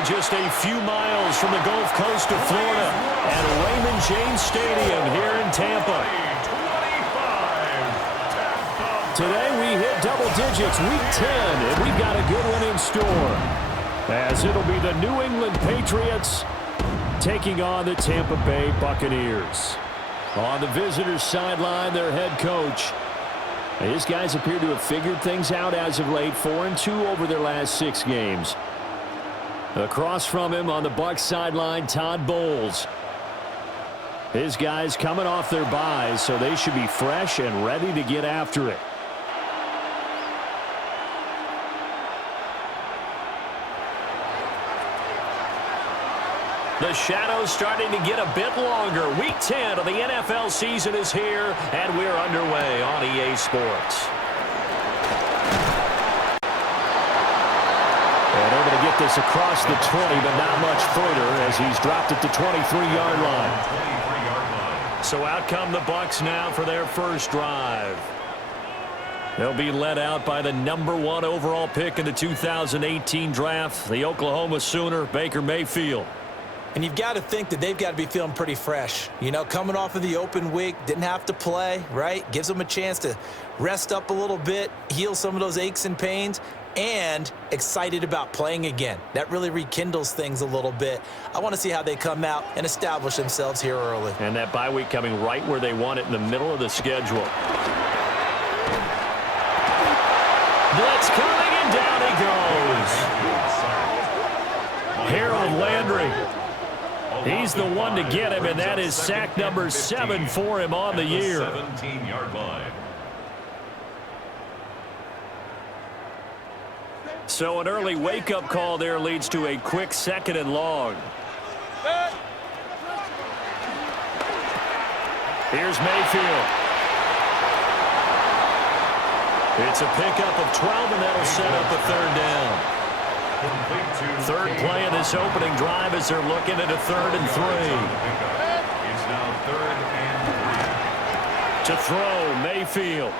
We're just a few miles from the Gulf Coast of Florida at Raymond James Stadium here in Tampa. Today we hit double digits, week 10, and we've got a good one in store, as it'll be the New England Patriots taking on the Tampa Bay Buccaneers. On the visitors' sideline, their head coach. His guys appear to have figured things out as of late, 4-2 over their last 6 games. Across from him on the Bucs sideline, Todd Bowles. His guys coming off their byes, so they should be fresh and ready to get after it. The shadow's starting to get a bit longer. Week 10 of the NFL season is here, and we're underway on EA Sports. And able to get this across the 20, but not much further as he's dropped at the 23-yard line. So out come the Bucs now for their first drive. They'll be led out by the number 1 overall pick in the 2018 draft, the Oklahoma Sooner, Baker Mayfield. And you've got to think that they've got to be feeling pretty fresh. You know, coming off of the open week, didn't have to play, right? Gives them a chance to rest up a little bit, heal some of those aches and pains, and excited about playing again. That really rekindles things a little bit. I want to see how they come out and establish themselves here early. And that bye week coming right where they want it, in the middle of the schedule. Blitz coming, and down he goes. Harold Landry. He's the one to get him, and that is sack number 7 for him on the year. 17-yard line. So an early wake-up call there leads to a quick 2nd and long. Here's Mayfield. It's a pickup of 12, and that'll set up a 3rd down. Third play of this opening drive as they're looking at a 3rd and 3. It's now 3rd and 3. To throw, Mayfield.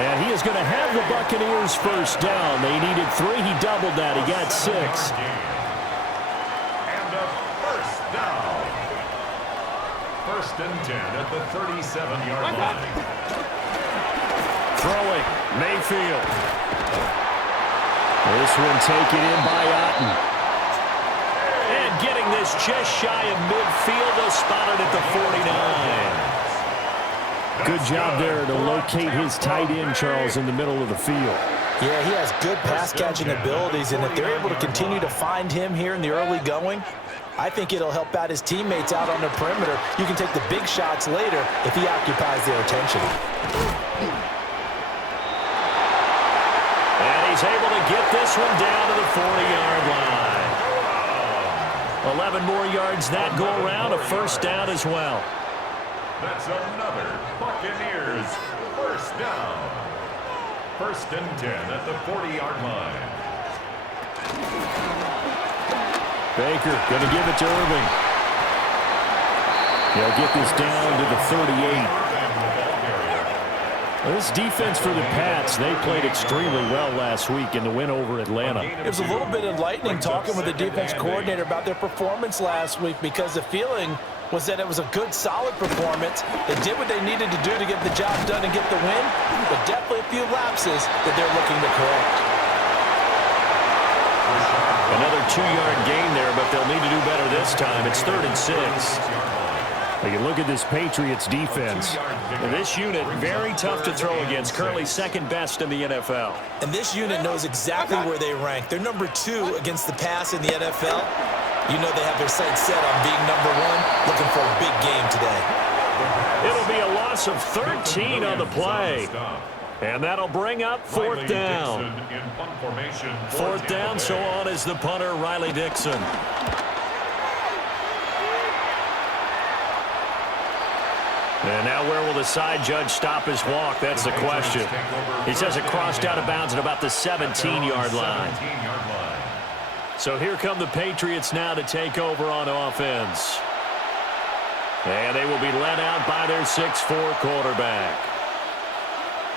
And he is going to have the Buccaneers first down. They needed 3. He doubled that. He got 6. And a first down. 1st and 10 at the 37-yard line. Throwing, Mayfield. This one taken in by Otten. And getting this just shy of midfield, they'll spot it at the 49. Good job there to locate his tight end, Charles, in the middle of the field. Yeah, he has good pass-catching abilities, and if they're able to continue to find him here in the early going, I think it'll help out his teammates out on the perimeter. You can take the big shots later if he occupies their attention. And he's able to get this one down to the 40-yard line. 11 more yards that go around, a first down as well. That's another Buccaneers first down. 1st and 10 at the 40-yard line. Baker going to give it to Irving. He'll get this down to the 38. This defense for the Pats, they played extremely well last week in the win over Atlanta. It was a little bit enlightening talking with the defense coordinator about their performance last week, because the feeling was that it was a good, solid performance. They did what they needed to do to get the job done and get the win, but definitely a few lapses that they're looking to correct. Another 2-yard gain there, but they'll need to do better this time. It's 3rd and 6. You look at this Patriots defense. And this unit, very tough to throw against, currently 2nd best in the NFL. And this unit knows exactly where they rank. They're number 2 against the pass in the NFL. You know they have their sights set on being number 1, looking for a big game today. It'll be a loss of 13 on the play. And that'll bring up 4th down. 4th down, so on is the punter, Riley Dixon. And now where will the side judge stop his walk? That's the question. He says it crossed out of bounds at about the 17-yard line. So here come the Patriots now to take over on offense. And they will be led out by their 6'4" quarterback.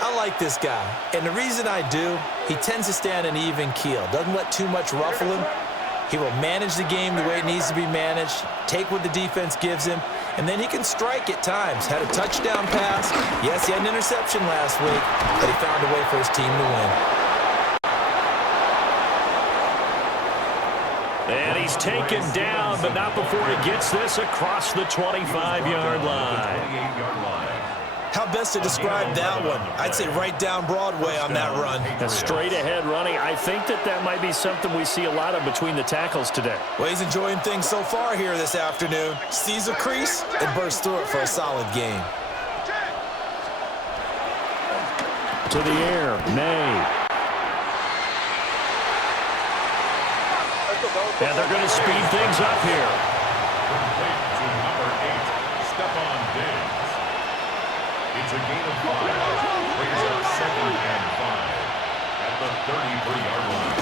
I like this guy, and the reason I do, he tends to stay on an even keel, doesn't let too much ruffle him. He will manage the game the way it needs to be managed, take what the defense gives him, and then he can strike at times. Had a touchdown pass. Yes, he had an interception last week, but he found a way for his team to win. And he's taken down, but not before he gets this across the 25-yard line. How best to describe that one? I'd say right down Broadway on that run. A straight-ahead running. I think that might be something we see a lot of between the tackles today. Well, he's enjoying things so far here this afternoon. Sees a crease and bursts through it for a solid gain. To the air, May. And they're going to speed things up here. Complete to number 8, Stephon Diggs. It's a gain of 5. Brings up 2nd and 5 at the 33-yard line.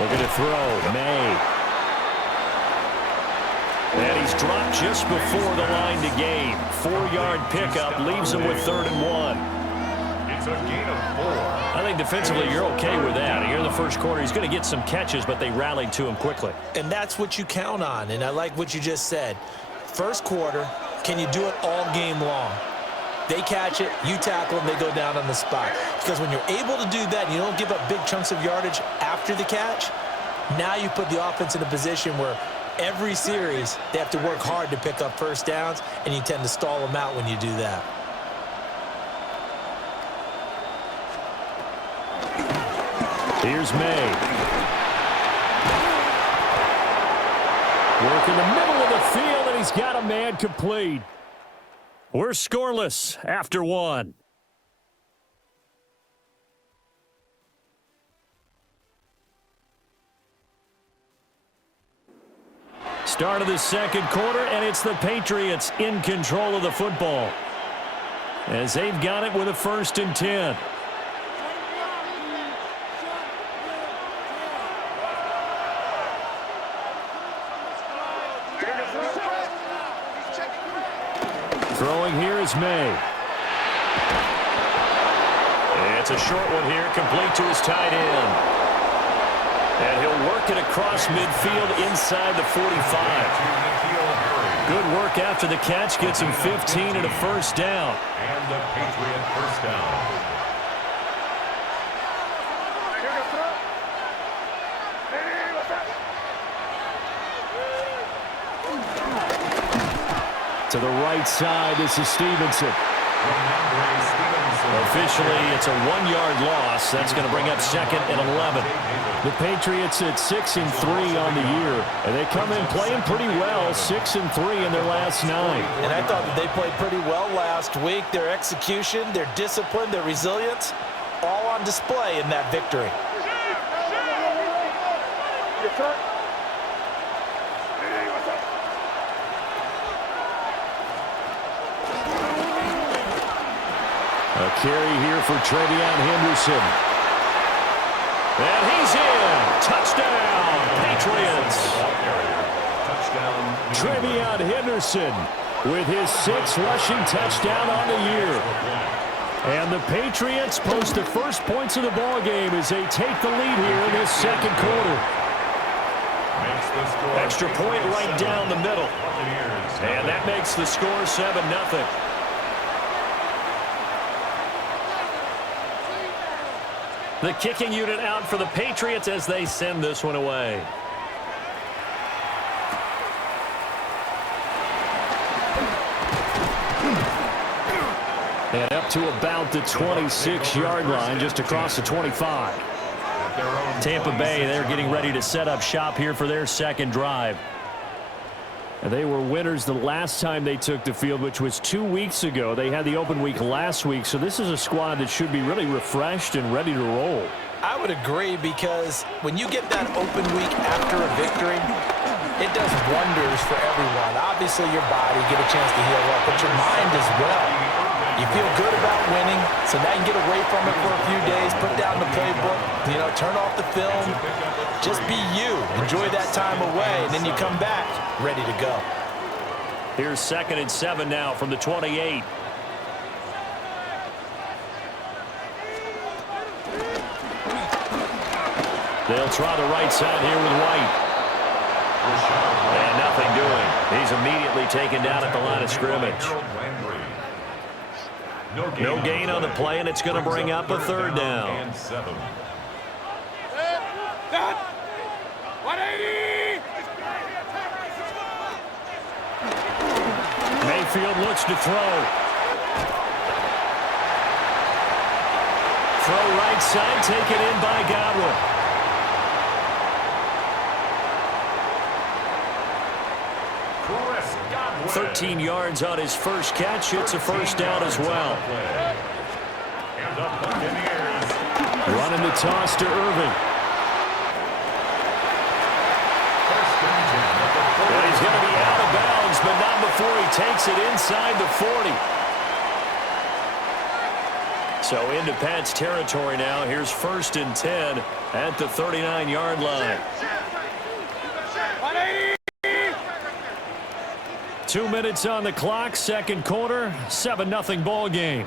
Looking to throw, May. And he's dropped just before the line to gain. 4-yard pickup leaves him with 3rd and 1. It's a gain of 4. I think defensively you're okay with that. Here in the first quarter, he's going to get some catches, but they rallied to him quickly. And that's what you count on, and I like what you just said. First quarter, can you do it all game long? They catch it, you tackle them, they go down on the spot. Because when you're able to do that and you don't give up big chunks of yardage after the catch, now you put the offense in a position where every series they have to work hard to pick up first downs, and you tend to stall them out when you do that. Here's May. Work in the middle of the field, and he's got a man complete. We're scoreless after 1. Start of the second quarter, and it's the Patriots in control of the football, as they've got it with a 1st and 10. Throwing here is May. It's a short one here, complete to his tight end. And he'll work it across midfield inside the 45. Good work after the catch, gets him 15 and a 1st down. And the Patriot 1st down. To the right side, this is Stevenson. Officially, it's a 1-yard loss. That's going to bring up 2nd and 11. The Patriots at 6-3 on the year, and they come in playing pretty well, 6-3 in their last 9. And I thought that they played pretty well last week. Their execution, their discipline, their resilience, all on display in that victory. A carry here for Trevion Henderson. And he's in. Touchdown, Patriots. Trevion Henderson with his 6th rushing touchdown on the year. And the Patriots post the first points of the ball game as they take the lead here in this second quarter. Extra point right down the middle. And that makes the score 7-0. The kicking unit out for the Patriots as they send this one away. And up to about the 26-yard line, just across the 25. Tampa Bay, they're getting ready to set up shop here for their second drive. And they were winners the last time they took the field, which was 2 weeks ago. They had the open week last week, so this is a squad that should be really refreshed and ready to roll. I would agree, because when you get that open week after a victory, it does wonders for everyone. Obviously, your body, get a chance to heal up, but your mind as well. You feel good about winning, so now you can get away from it for a few days, put down the playbook, turn off the film, just be you. Enjoy that time away, and then you come back ready to go. Here's 2nd and 7 now from the 28. They'll try the right side here with White. And nothing doing. He's immediately taken down at the line of scrimmage. No gain on the play, and it's going to bring up a third down. Mayfield looks to throw. Throw right side, taken in by Godwin. 13 yards on his first catch. It's a first down as well. And the Buccaneers running the toss to Irving. And he's going to be out of bounds, but not before he takes it inside the 40. So into Pat's territory now. Here's 1st and 10 at the 39-yard line. 2 minutes on the clock, second quarter, 7-0 ball game.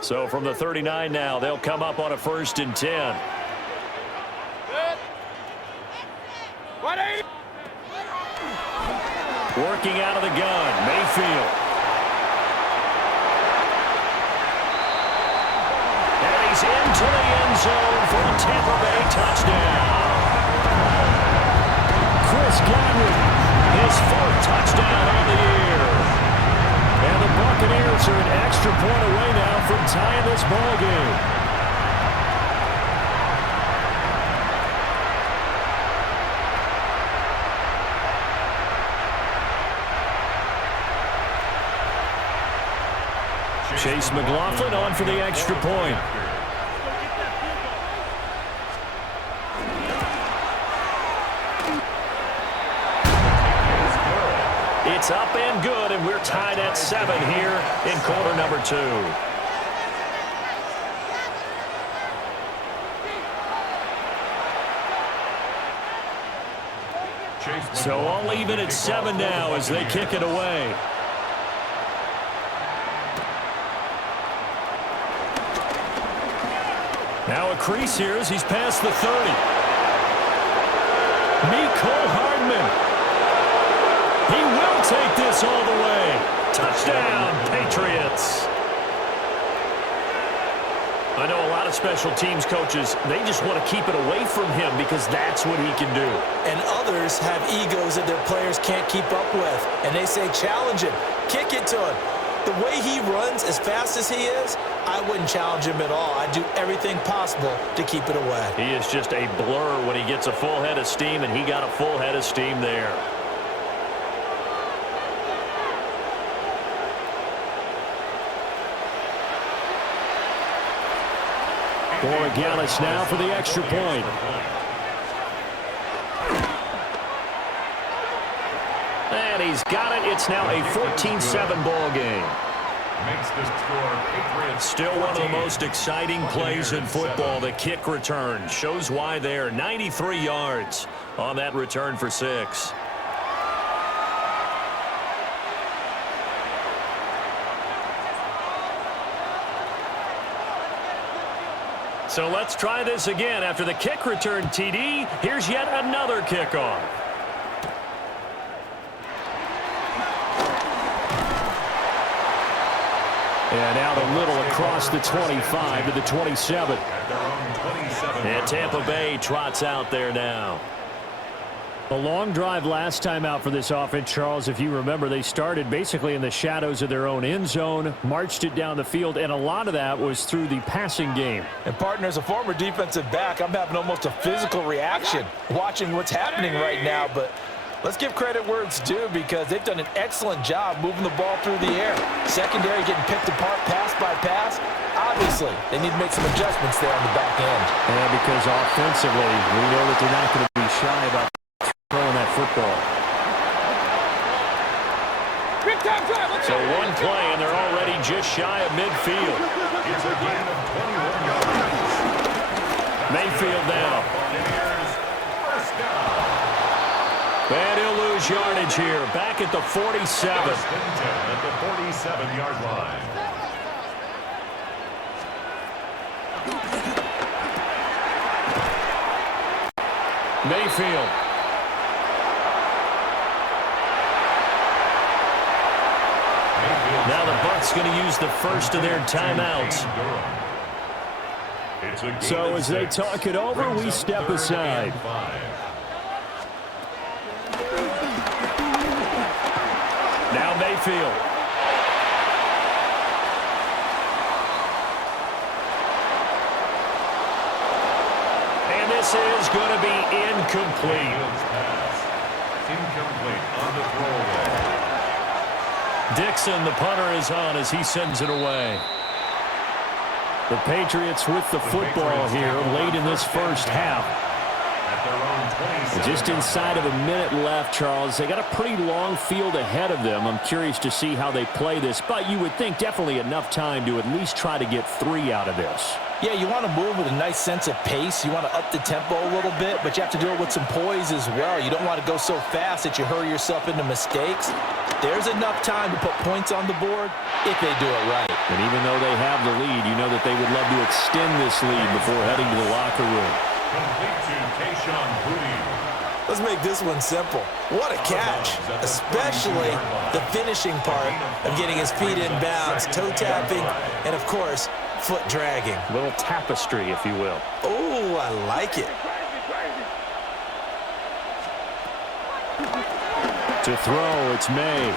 So from the 39 now, they'll come up on a 1st and 10. Working out of the gun, Mayfield. And he's into the end zone for a Tampa Bay touchdown. Chris Godwin, his 4th touchdown on the year. And the Buccaneers are an extra point away now from tying this ball game. Chase McLaughlin on for the extra point. It's up and good, and we're tied at 7 here in quarter number 2. So all even at 7 now as they kick it away. Now a crease here as he's past the 30. Mecole Hardman. He will take this all the way. Touchdown, Patriots. I know a lot of special teams coaches, they just want to keep it away from him because that's what he can do. And others have egos that their players can't keep up with. And they say, challenge him, kick it to him. The way he runs as fast as he is, I wouldn't challenge him at all. I'd do everything possible to keep it away. He is just a blur when he gets a full head of steam, and he got a full head of steam there. Borregales now for the extra point. And he's got it. It's now a 14-7 ball game. makes the score Patriots. Still one of the most exciting plays in football, the kick return. Shows why there. 93 yards on that return for 6. So let's try this again. After the kick return TD, here's yet another kickoff. And out a little across the 25 to the 27. And Tampa Bay trots out there now. A long drive last time out for this offense, Charles. If you remember, they started basically in the shadows of their own end zone, marched it down the field, and a lot of that was through the passing game. And, partner, as a former defensive back, I'm having almost a physical reaction watching what's happening right now. But let's give credit where it's due because they've done an excellent job moving the ball through the air. Secondary getting picked apart pass by pass. Obviously, they need to make some adjustments there on the back end. And because offensively, we know that they're not going to be shy about throwing that football. So one play, and they're already just shy of midfield. It's a gain of 21 yards. Mayfield now. Buccaneers, first down. And he'll lose yardage here, back at the 47. First and 10 at the 47-yard line. Mayfield. Now the Bucs going to use the first of their timeouts. So as they talk it over, we step aside. Now Mayfield. And this is going to be incomplete. Incomplete on the throwaway. Dixon, the punter, is on as he sends it away. The Patriots with the football here late in this first half. Just inside of a minute left, Charles. They got a pretty long field ahead of them. I'm curious to see how they play this, but you would think definitely enough time to at least try to get 3 out of this. Yeah, you want to move with a nice sense of pace. You want to up the tempo a little bit, but you have to do it with some poise as well. You don't want to go so fast that you hurry yourself into mistakes. There's enough time to put points on the board if they do it right. And even though they have the lead, you know that they would love to extend this lead before heading to the locker room. Complete to Kayshawn Boutte. Let's make this one simple. What a catch, especially the finishing part of getting his feet in bounds, toe tapping, and of course, foot dragging. A little tapestry, if you will. Oh, I like it. To throw, it's May.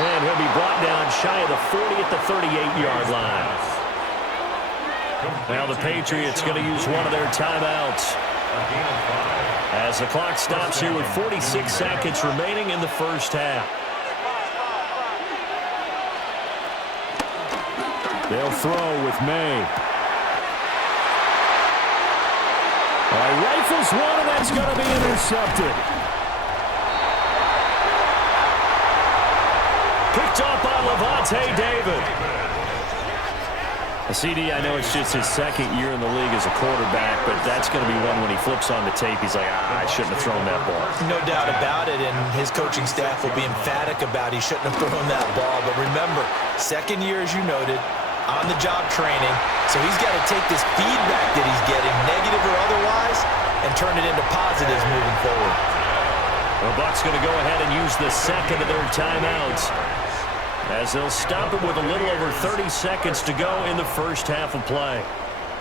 And he'll be brought down shy of the 40 at the 38-yard line. Now the Patriots going to use one of their timeouts. As the clock stops here with 46 seconds remaining in the first half. They'll throw with May. Rifles one, and that's going to be intercepted. Picked up by Levante David. CD, I know it's just his second year in the league as a quarterback, but that's going to be one when he flips on the tape. He's like, I shouldn't have thrown that ball. No doubt about it, and his coaching staff will be emphatic about he shouldn't have thrown that ball. But remember, second year, as you noted, on-the-job training, so he's got to take this feedback that he's getting, negative or otherwise, and turn it into positives moving forward. The Bucs going to go ahead and use the second of their timeouts, as they'll stop it with a little over 30 seconds to go in the first half of play.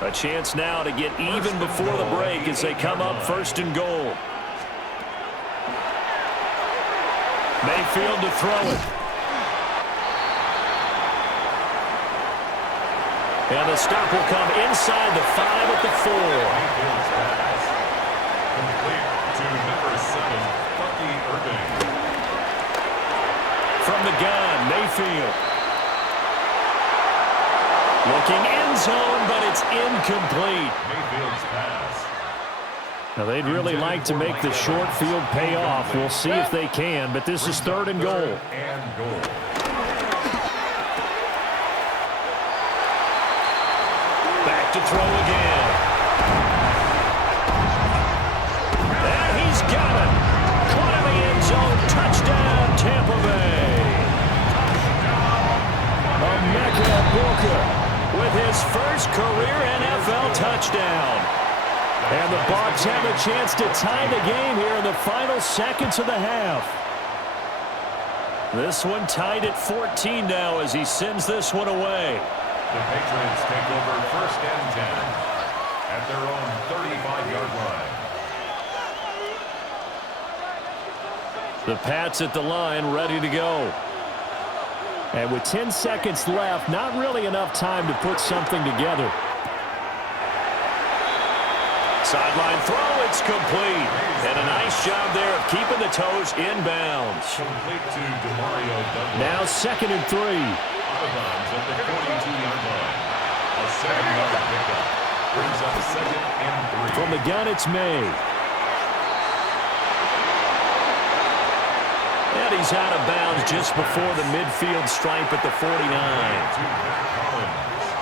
A chance now to get even before the break as they come up first and goal. Mayfield to throw it. And the stop will come inside the 5 at the 4. Complete to number 7, Bucky Irving. From the gun, Mayfield. Looking end zone, but it's incomplete. Mayfield's pass. Now, they'd really like to make the short field pay off. We'll see if they can, but this is third and goal. And goal. Back to throw again. And he's got it. Caught in the end zone. Touchdown, Tampa Bay. Emeka Booker with his first career NFL touchdown. And the Bucs have a chance to tie the game here in the final seconds of the half. This one tied at 14 now as he sends this one away. The Patriots take over first and 10 at their own 35-yard line. The Pats at the line, ready to go. And with 10 seconds left, not really enough time to put something together. Sideline throw, it's complete. And a nice job there of keeping the toes inbounds. Complete to DeMario Douglas. Now 2nd and 3. Out of bounds at the 42-yard line. A 7-yard pickup brings up 2nd and 3. From the gun, it's May. And he's out of bounds just before the midfield stripe at the 49.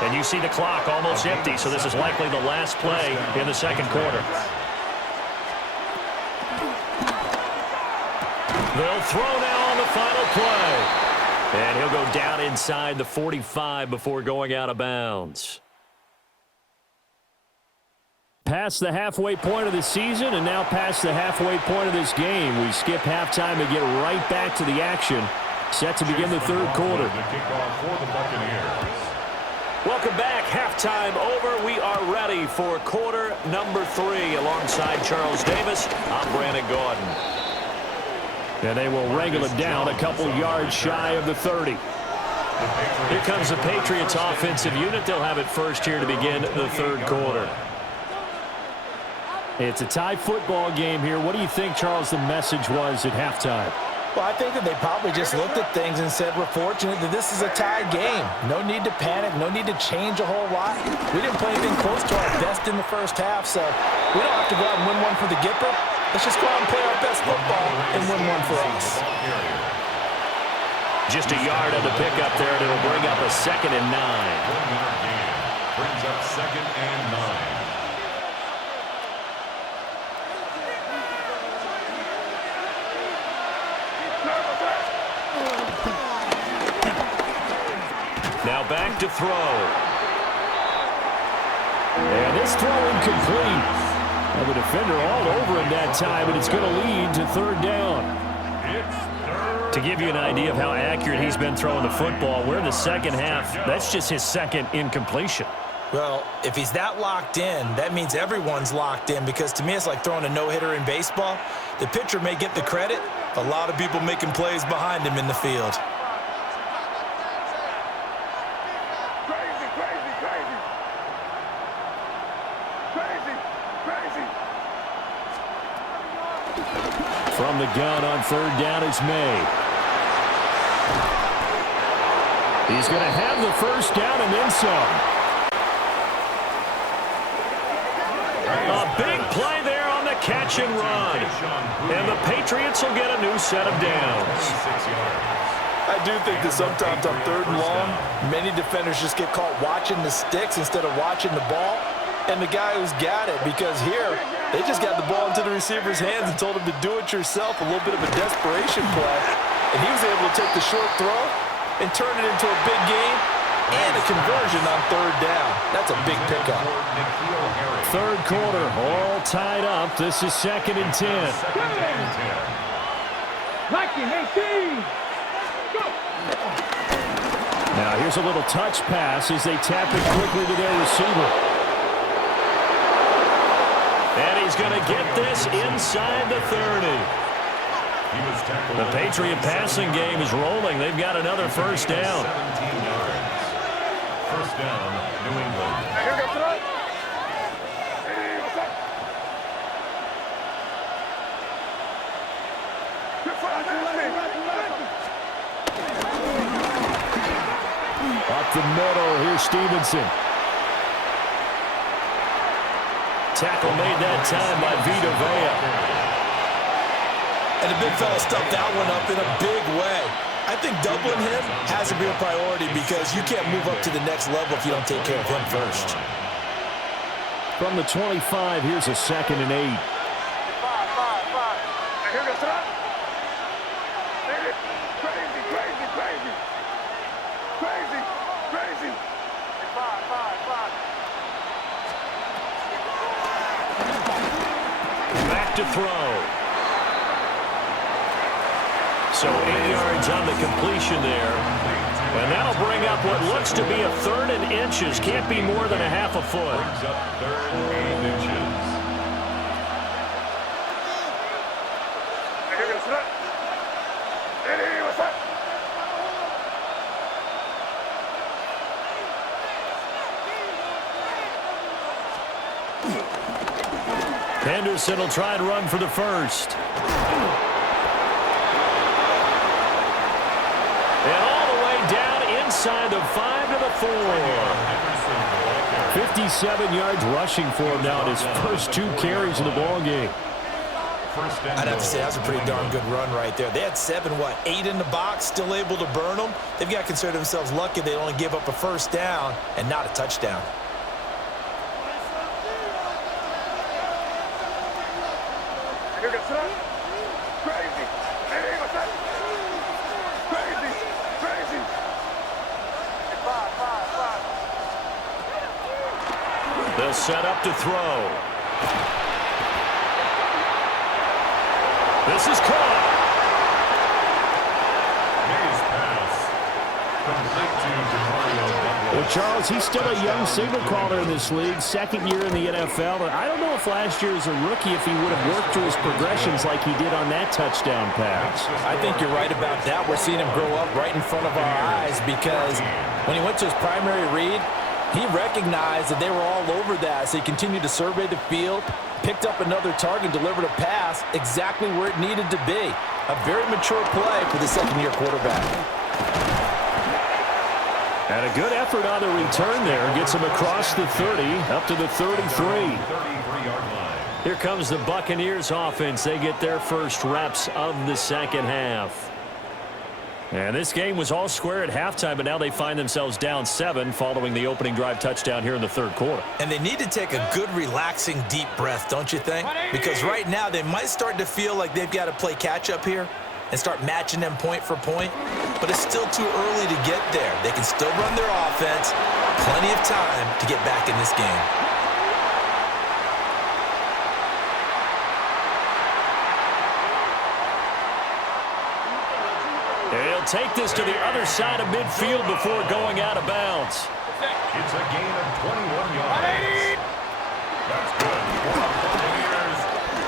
And you see the clock almost empty, so this is likely the last play in the second quarter. They'll throw now on the final play. And he'll go down inside the 45 before going out of bounds. Past the halfway point of the season and now past the halfway point of this game. We skip halftime and get right back to the action. Set to begin the third quarter. The kickoff for the Buccaneers. Welcome back. Halftime over. We are ready for quarter number 3. Alongside Charles Davis, I'm Brandon Gordon. And they will wrangle it down a couple yards shy of the 30. Here comes the Patriots offensive unit. They'll have it first here to begin the third quarter. It's a tie football game here. What do you think, Charles, the message was at halftime? Well, I think that they probably just looked at things and said, we're fortunate that this is a tie game. No need to panic. No need to change a whole lot. We didn't play anything close to our best in the first half, so we don't have to go out and win one for the Gipper. Let's just go out and play our best football and win one for us. Just a yard on the pickup there, and it'll bring up a 2nd and 9. 1-yard gain brings up 2nd and 9. Now back to throw. And this throw incomplete. And the defender all over him that time, and it's going to lead to third down. To give you an idea of how accurate he's been throwing the football, we're in the second half. That's just his 2nd incompletion. Well, if he's that locked in, that means everyone's locked in, because to me it's like throwing a no-hitter in baseball. The pitcher may get the credit. A lot of people making plays behind him in the field. From the gun on third down, it's May. He's going to have the first down and then some. A big play there on the catch and run. And the Patriots will get a new set of downs. I do think that sometimes on third and long, many defenders just get caught watching the sticks instead of watching the ball. And the guy who's got it, because here, they just got the ball into the receiver's hands and told him to do it yourself, a little bit of a desperation play. And he was able to take the short throw and turn it into a big game and a conversion on third down. That's a big pickup. Third quarter, all tied up. This is 2nd and 10. Now here's a little touch pass as they tap it quickly to their receiver. And he's going to get this inside the 30. The Patriot passing game is rolling. They've got another first down. 17 yards. First down, New England. Up the middle, here's Stevenson. Tackle made that time by Vita Vea. And the big fella stuffed that one up in a big way. I think doubling him has to be a priority, because you can't move up to the next level if you don't take care of him first. From the 25, here's a 2nd and 8. Back to throw. So 8 yards on the completion there. And that'll bring up what looks to be a 3rd and inches. Can't be more than a half a foot. Brings up 3rd and 8 inches. Henderson will try and run for the first. And all the way down inside the 5 to the 4. 57 yards rushing for him now in his first 2 carries of the ball game. I'd have to say that's a pretty darn good run right there. They had 8 in the box, still able to burn them. They've got to consider themselves lucky they only gave up a first down and not a touchdown. They'll set up to throw. This is caught. His pass. Complete to DeMario Douglas. Well, Charles, he's still a young signal caller in this league, second year in the NFL. And I don't know if last year as a rookie if he would have worked through his progressions like he did on that touchdown pass. I think you're right about that. We're seeing him grow up right in front of our eyes because when he went to his primary read, he recognized that they were all over that, so he continued to survey the field, picked up another target, delivered a pass exactly where it needed to be. A very mature play for the second-year quarterback. And a good effort on the return there. Gets him across the 30, up to the 33. 33-yard line. Here comes the Buccaneers offense. They get their first reps of the second half. And this game was all square at halftime, but now they find themselves down 7 following the opening drive touchdown here in the third quarter. And they need to take a good, relaxing, deep breath, don't you think? Because right now they might start to feel like they've got to play catch-up here and start matching them point for point. But it's still too early to get there. They can still run their offense. Plenty of time to get back in this game. He'll take this to the other side of midfield before going out of bounds. It's a gain of 21 yards. That's good. For the Buccaneers.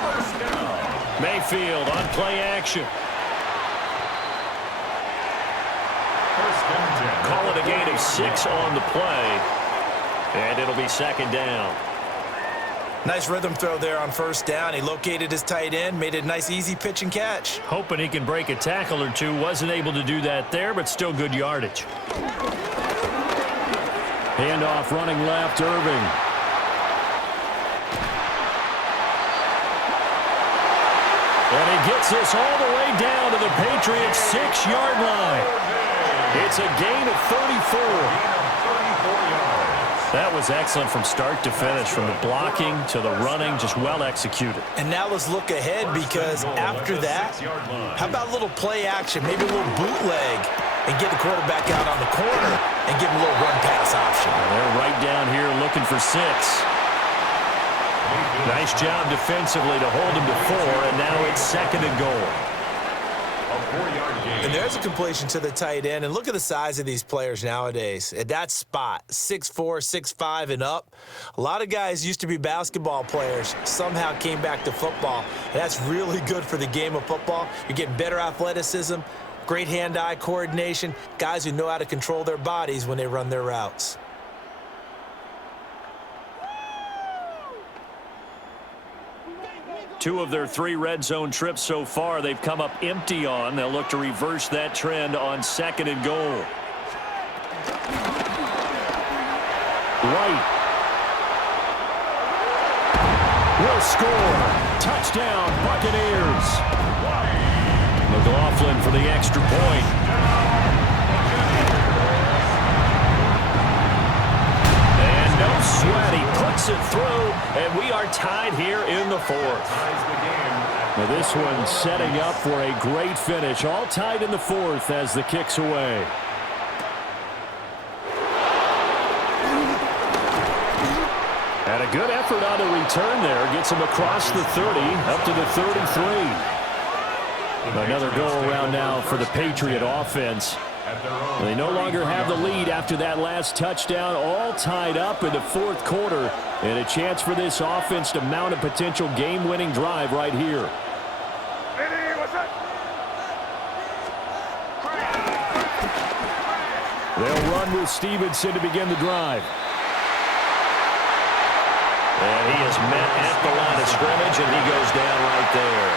First down. Mayfield on play action. First and 10. Call it a gain of 6 on the play. And it'll be second down. Nice rhythm throw there on first down. He located his tight end, made it a nice easy pitch and catch. Hoping he can break a tackle or two. Wasn't able to do that there, but still good yardage. Handoff running left, Irving. And he gets this all the way down to the Patriots' 6-yard line. It's a gain of 34. That was excellent from start to finish, from the blocking to the running, just well executed. And now let's look ahead because after that, how about a little play action, maybe a little bootleg, and get the quarterback out on the corner and give him a little run-pass option. They're right down here looking for 6. Nice job defensively to hold him to 4, and now it's second and goal. And there's a completion to the tight end. And look at the size of these players nowadays. At that spot, 6'4", 6'5", and up. A lot of guys used to be basketball players, somehow came back to football. And that's really good for the game of football. You're getting better athleticism, great hand-eye coordination, guys who know how to control their bodies when they run their routes. Two of their 3 red zone trips so far, they've come up empty on. They'll look to reverse that trend on second and goal. White will score. Touchdown, Buccaneers. McLaughlin for the extra point. And no sweat. He puts it through, and we are tied here in the 4th. Now this one setting up for a great finish. All tied in the 4th as the kick's away. And a good effort on the return there. Gets him across the 30, up to the 33. Another go-around now for the Patriot offense. They no longer have the lead after that last touchdown. All tied up in the 4th quarter. And a chance for this offense to mount a potential game-winning drive right here. They'll run with Stevenson to begin the drive. And he is met at the line of scrimmage, and he goes down right there.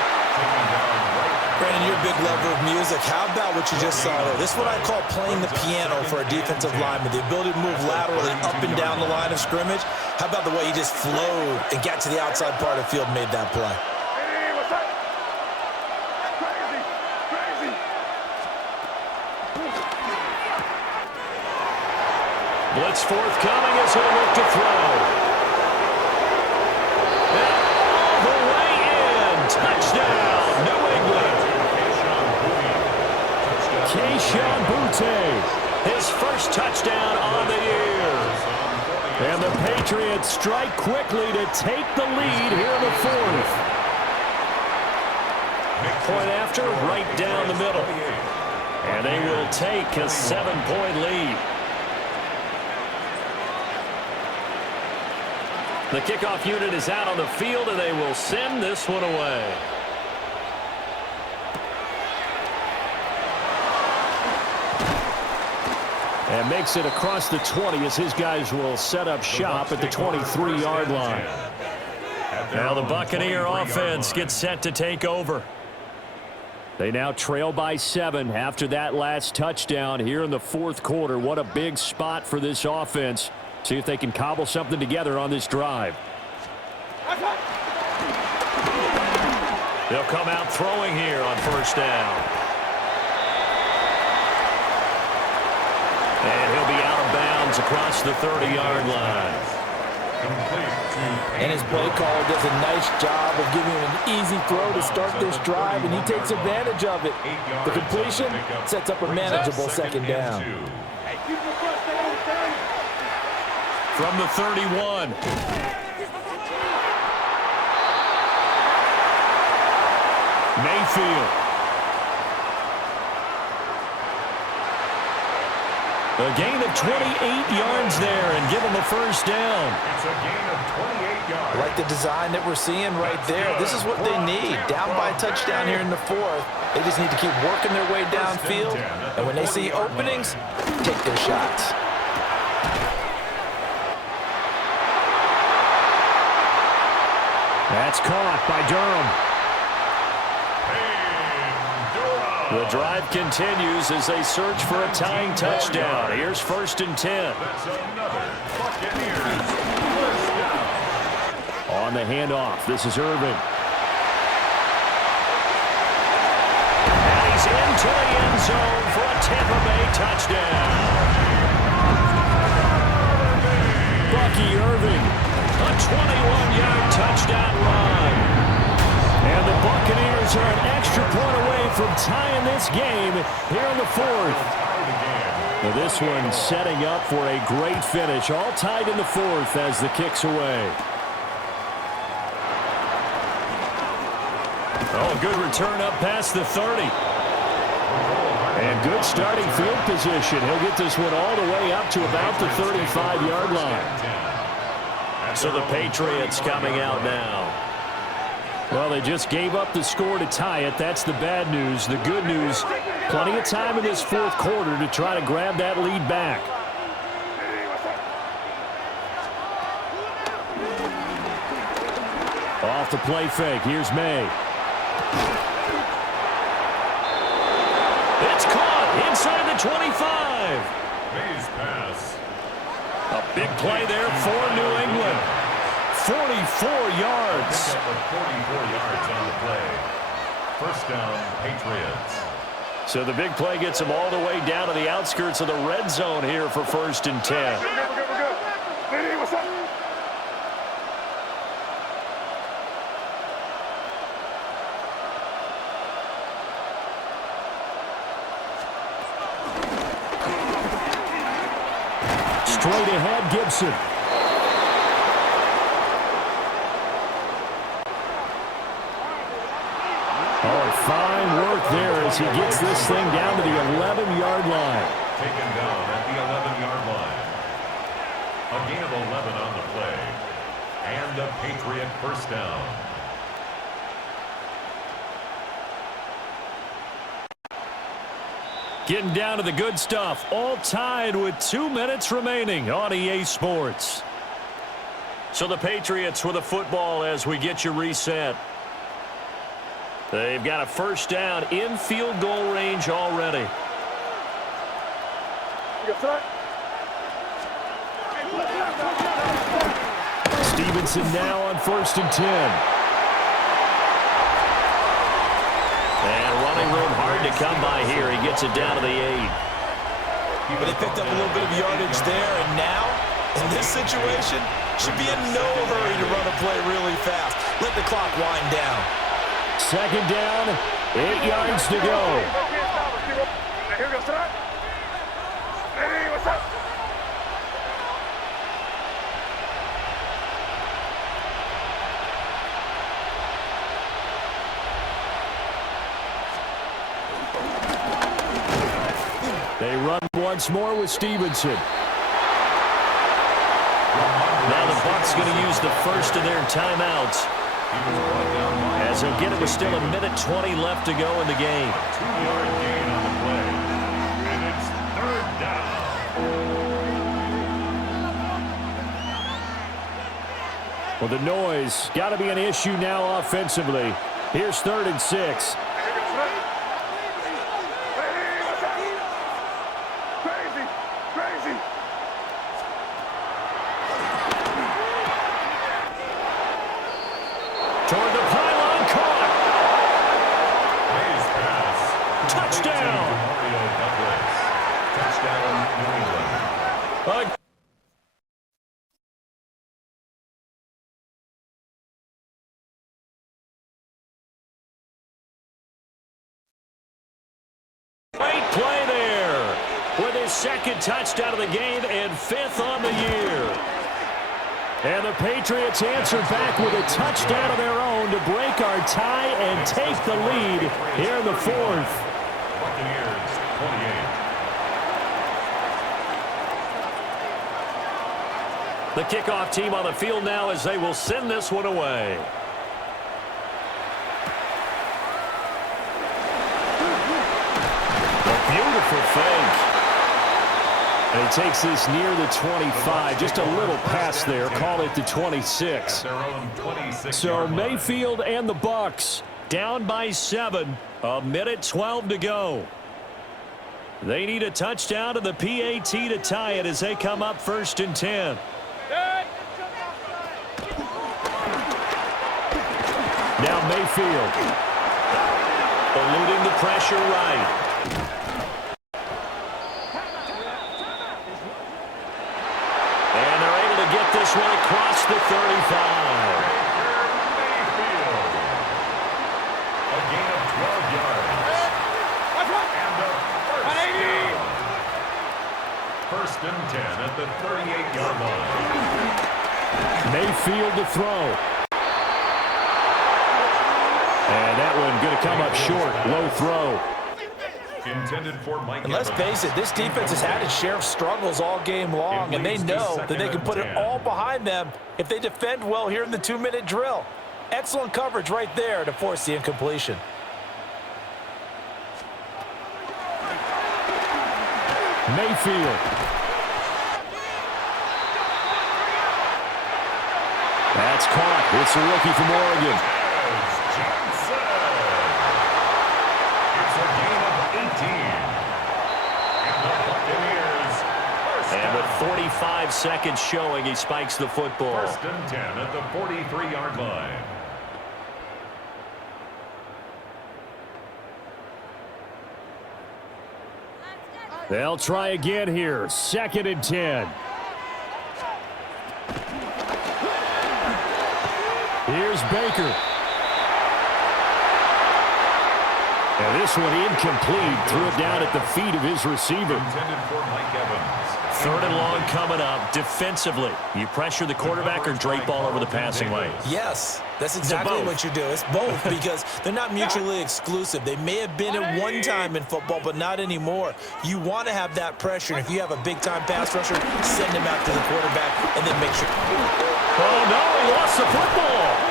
Brandon, you're a big lover of music. How about what you just saw there? This is what I call playing the piano for a defensive lineman. The ability to move laterally up and down the line of scrimmage. How about the way he just flowed and got to the outside part of the field and made that play? Blitz forthcoming as he'll look to throw. All the way in. Touchdown, New England. Keyshawn Boutte, his first touchdown on the year. And the Patriots strike quickly to take the lead here in the fourth. Point after, right down the middle. And they will take a 7-point lead. The kickoff unit is out on the field, and they will send this one away. And makes it across the 20 as his guys will set up shop at the 23-yard line. Now the Buccaneer offense gets set to take over. They now trail by 7 after that last touchdown here in the fourth quarter. What a big spot for this offense. See if they can cobble something together on this drive. They'll come out throwing here on first down. And he'll be out of bounds across the 30-yard line. And his play caller does a nice job of giving him an easy throw to start this drive, and he takes advantage of it. The completion sets up a manageable second down. From the 31. Mayfield. A gain of 28 yards there and give him a first down. It's a gain of 28 yards. I like the design that we're seeing right there. This is what they need. Down by a touchdown here in the fourth. They just need to keep working their way downfield. And when they see openings, take their shots. That's caught by Durham. The drive continues as they search for a tying touchdown. Here's first and 10. That's another Buccaneers first down. On the handoff, this is Irving. And he's into the end zone for a Tampa Bay touchdown. Bucky Irving, a 21-yard touchdown run. And the Buccaneers are an extra point away from tying this game here in the fourth. Now this one setting up for a great finish. All tied in the fourth as the kick's away. Oh, good return up past the 30. And good starting field position. He'll get this one all the way up to about the 35-yard line. So the Patriots coming out now. Well, they just gave up the score to tie it. That's the bad news. The good news, plenty of time in this fourth quarter to try to grab that lead back. Off the play fake. Here's May. It's caught inside the 25. May's pass. A big play there for New England. 44 yards. Pick up for 44 yards on the play. First down, Patriots. So the big play gets them all the way down to the outskirts of the red zone here for first and 10. We're good. Lady, what's up? Straight ahead, Gibson. Oh, fine work there as he gets this thing down to the 11-yard line. Taken down at the 11-yard line. A gain of 11 on the play. And a Patriot first down. Getting down to the good stuff. All tied with 2 minutes remaining on EA Sports. So the Patriots with the football as we get you reset. They've got a first down in field goal range already. Stevenson now on first and 10. And running room hard to come by here. He gets it down to the 8. But they picked up a little bit of yardage there, and now, in this situation, should be in no hurry to run a play really fast. Let the clock wind down. Second down, 8 yards to go. Here we go, son. Lady, what's up? They run once more with Stevenson. Now the Bucs going to use the first of their timeouts, as they'll get it with still 1:20 left to go in the game. 2-yard gain on the play. And it's third down. Well, the noise got to be an issue now offensively. Here's 3rd and 6. Toward the pylon, caught. Hayes pass. Touchdown. Mario Douglas. Touchdown, New England. Great play there with his 2nd touchdown of the game and 5th on the year. And the Patriots answer back with a touchdown of their own to break our tie and take the lead here in the 4th. Buccaneers, 28. The kickoff team on the field now as they will send this one away. A beautiful fake. And he takes this near the 25. Just a little pass there. Call it the 26. Their own 26. So Mayfield and the Bucs down by 7. 1:12 to go. They need a touchdown to the PAT to tie it as they come up 1st and 10. Now Mayfield. Eluding the pressure right. And they're able to get this one across the 35. Mayfield. A gain of 12 yards. And a first down. 1st and 10 at the 38-yard line. Mayfield to throw. And that one going to come up short. Low throw. Intended for Mike And let's Evans. face it, this defense has had its share of struggles all game long, and they know that they can put it all behind them if they defend well here in the 2-minute drill. Excellent coverage right there to force the incompletion. Mayfield. That's caught. It's a rookie from Oregon. It's a gain of 18. And the Buccaneers, And with 45 seconds showing, he spikes the football. 1st and 10 at the 43-yard line. They'll try again here. 2nd and 10. Here's Baker. And this one incomplete. Threw it down at the feet of his receiver. Intended for Mike Evans. 3rd and long coming up. Defensively, you pressure the quarterback or drape ball over the passing lane? Yes, that's exactly both. what you do. It's both because they're not mutually exclusive. They may have been at one time in football, but not anymore. You want to have that pressure. And if you have a big-time pass rusher, send him out to the quarterback and then make sure. Oh, no, he lost the football.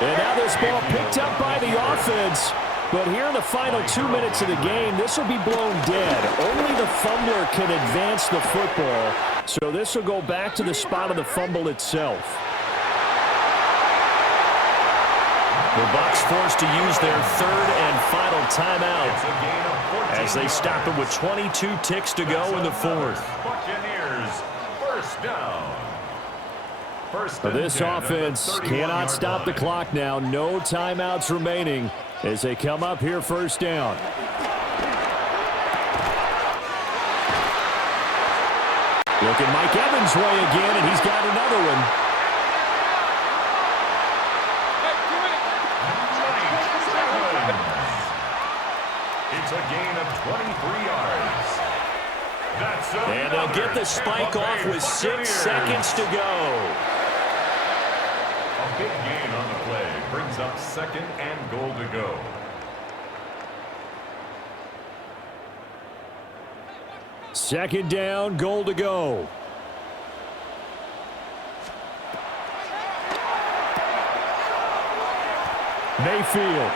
And now this ball picked up by the offense. But here in the final 2 minutes of the game, this will be blown dead. Only the fumbler can advance the football. So this will go back to the spot of the fumble itself. The Bucs forced to use their 3rd and final timeout It's a gain of 14 as they stop it with 22 ticks to go in the 4th. Buccaneers, 1st down. 1st and This 10 at the offense 31-yard cannot stop the line. clock now. No timeouts remaining as they come up here 1st down. Looking Mike Evans' way again, and he's got another one. It's a gain of 23 yards. And they'll get the spike off with 6 seconds to go. A big gain on the play brings up 2nd and goal to go. Second down, goal to go. Mayfield.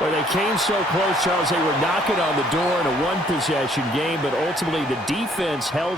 Well, they came so close, Charles. They were knocking on the door in a one-possession game, but ultimately the defense held